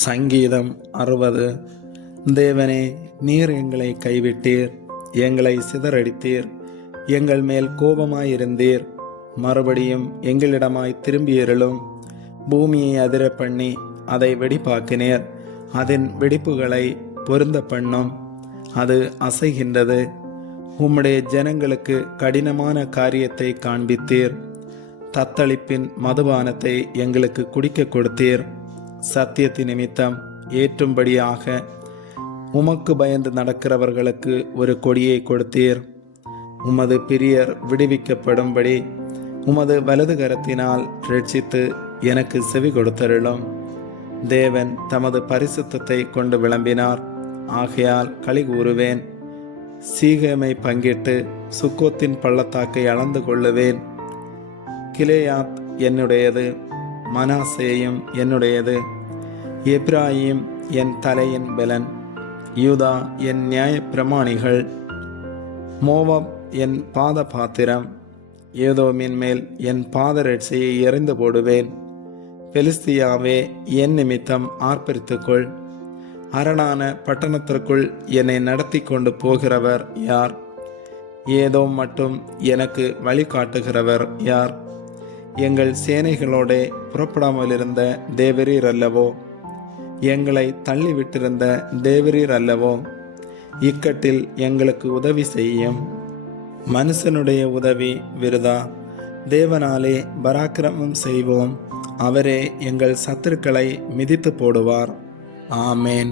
சங்கீதம் அறுபது. தேவனே நீர் எங்களை கைவிட்டீர் எங்களை சிதறடித்தீர் எங்கள் மேல் கோபமாயிருந்தீர் மறுபடியும் எங்களிடமாய் திரும்பியிருளும் பூமியை அதிர பண்ணி அதை வெடிப்பாக்கினீர் அதன் வெடிப்புகளை பொருந்த பண்ணும் அது அசைகின்றது. உம்முடைய ஜனங்களுக்கு கடினமான காரியத்தை காண்பித்தீர். தத்தளிப்பின் மதுபானத்தை எங்களுக்கு குடிக்க கொடுத்தீர். சத்தியத்தின் நிமித்தம் ஏற்றும்படியாக உமக்கு பயந்து நடக்கிறவர்களுக்கு ஒரு கொடியை கொடுத்தீர். உமது பிரியர் விடுவிக்கப்படும்படி உமது வலது கரத்தினால் ரட்சித்து எனக்கு செவி கொடுத்தருளும். தேவன் தமது பரிசுத்தத்தை கொண்டு விளம்பினார். ஆகையால் களி கூறுவேன். சீகமை பங்கிட்டு சுக்கோத்தின் பள்ளத்தாக்கை அளந்து கொள்ளுவேன். கிலேயாத் என்னுடையது. மனாசேயும் என்னுடையது. எப்ராஹிம் என் தலையின் பலன். யூதா என் நியாய பிரமாணிகள் மோவப் என் பாத பாத்திரம் ஏதோமின் மேல் என் பாதரட்சையை எறிந்து போடுவேன். பெலிஸ்தியாவே என் நிமித்தம் ஆர்ப்பரித்துக்கொள். அரணான பட்டணத்திற்குள் என்னை நடத்தி கொண்டு போகிறவர் யார்? ஏதோ மட்டும் எனக்கு வழிகாட்டுகிறவர் யார்? எங்கள் சேனைகளோட புறப்படாமல் இருந்த தேவரீர் அல்லவோ? எங்களை தள்ளிவிட்டிருந்த தேவரீர் அல்லவோ? இக்கட்டில் எங்களுக்கு உதவி செய்யும். மனுஷனுடைய உதவி விருதா? தேவனாலே பராக்கிரமம் செய்வோம். அவரே எங்கள் சத்துருக்களை மிதித்து போடுவார். ஆமேன்.